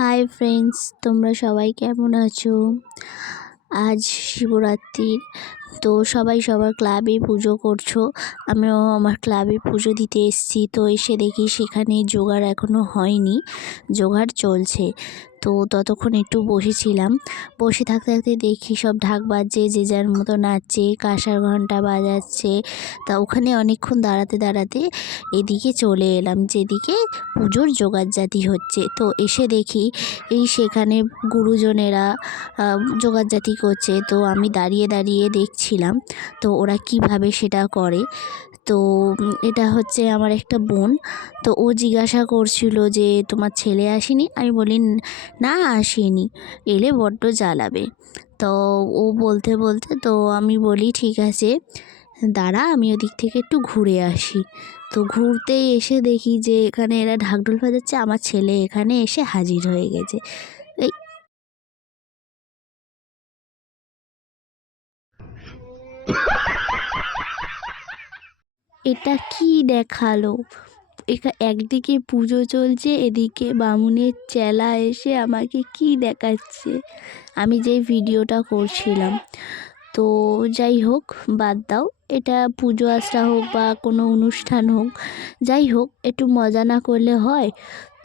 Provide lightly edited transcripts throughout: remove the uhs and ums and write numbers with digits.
Hi friends, তোমরা সবাই কেমন আছো? আজ শিবরাত্রির, তো সবাই সবার ক্লাবে পুজো করছো। আমিও আমার ক্লাবে পুজো দিতে এসেছি। তো এসে দেখি সেখানে জোগাড় এখনও হয়নি, জোগাড় চলছে। তো ততক্ষণ একটু বসেছিলাম। বসে থাকতে থাকতে দেখি সব ঢাক বাজছে, যে যার মতো নাচছে, কাঁসার ঘণ্টা বাজাচ্ছে। তা ওখানে অনেকক্ষণ দাঁড়াতে দাঁড়াতে এদিকে চলে এলাম, যেদিকে পুজোর জোগাড়জাতি হচ্ছে। তো এসে দেখি সেখানে গুরুজনেরা জোগাড়জাতি করছে। তো আমি দাঁড়িয়ে দাঁড়িয়ে দেখছিলাম তো ওরা কিভাবে সেটা করে। তো এটা হচ্ছে আমার একটা বোন। তো ও জিজ্ঞাসা করছিল যে তোমার ছেলে আসেনি? আমি বলি না, আসেনি, এলে বড্ড জ্বালাবে। তো ও বলতে বলতে তো আমি বলি ঠিক আছে, দাঁড়া আমি ওদিক থেকে একটু ঘুরে আসি। তো ঘুরতেই এসে দেখি যে এখানে এরা ঢাকঢোল বাজাচ্ছে, আমার ছেলে এখানে এসে হাজির হয়ে গেছে। এই এটা কি দেখালো! একদিকে পুজো চলছে, এদিকে বামুনের চেলা এসে আমাকে কি দেখাচ্ছে। আমি যে ভিডিওটা করছিলাম, তো যাই হোক, বাদ দাও। এটা পুজো আশ্রা হোক বা কোনো অনুষ্ঠান হোক, যাই হোক, একটু মজা না করলে হয়?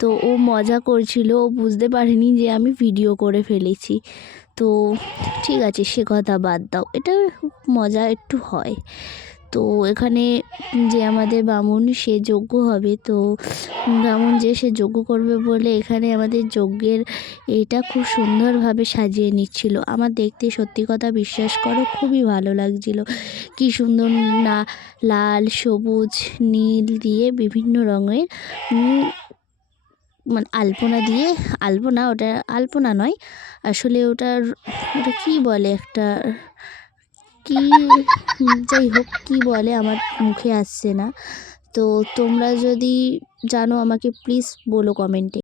তো ও মজা করছিল, ও বুঝতে পারেনি যে আমি ভিডিও করে ফেলেছি। তো ঠিক আছে, সে কথা বাদ দাও, এটা মজা একটু হয়। তো এখানে যে আমাদের বামুন, সে যজ্ঞ হবে। তো বামুন যে সে যজ্ঞ করবে বলে এখানে আমাদের যজ্ঞের এটা খুব সুন্দরভাবে সাজিয়ে নিচ্ছিল। আমার দেখতে, সত্যি কথা বিশ্বাস করো, খুবই ভালো লাগছিল। কি সুন্দর না, লাল, সবুজ, নীল দিয়ে বিভিন্ন রঙের মানে আলপনা দিয়ে, আলপনা, ওটা আলপনা নয় আসলে, ওটা কী বলে একটা, কি, যাই হোক, কি বলে আমার মুখে আসছে না। তো তোমরা যদি জানো আমাকে প্লিজ বলো কমেন্টে।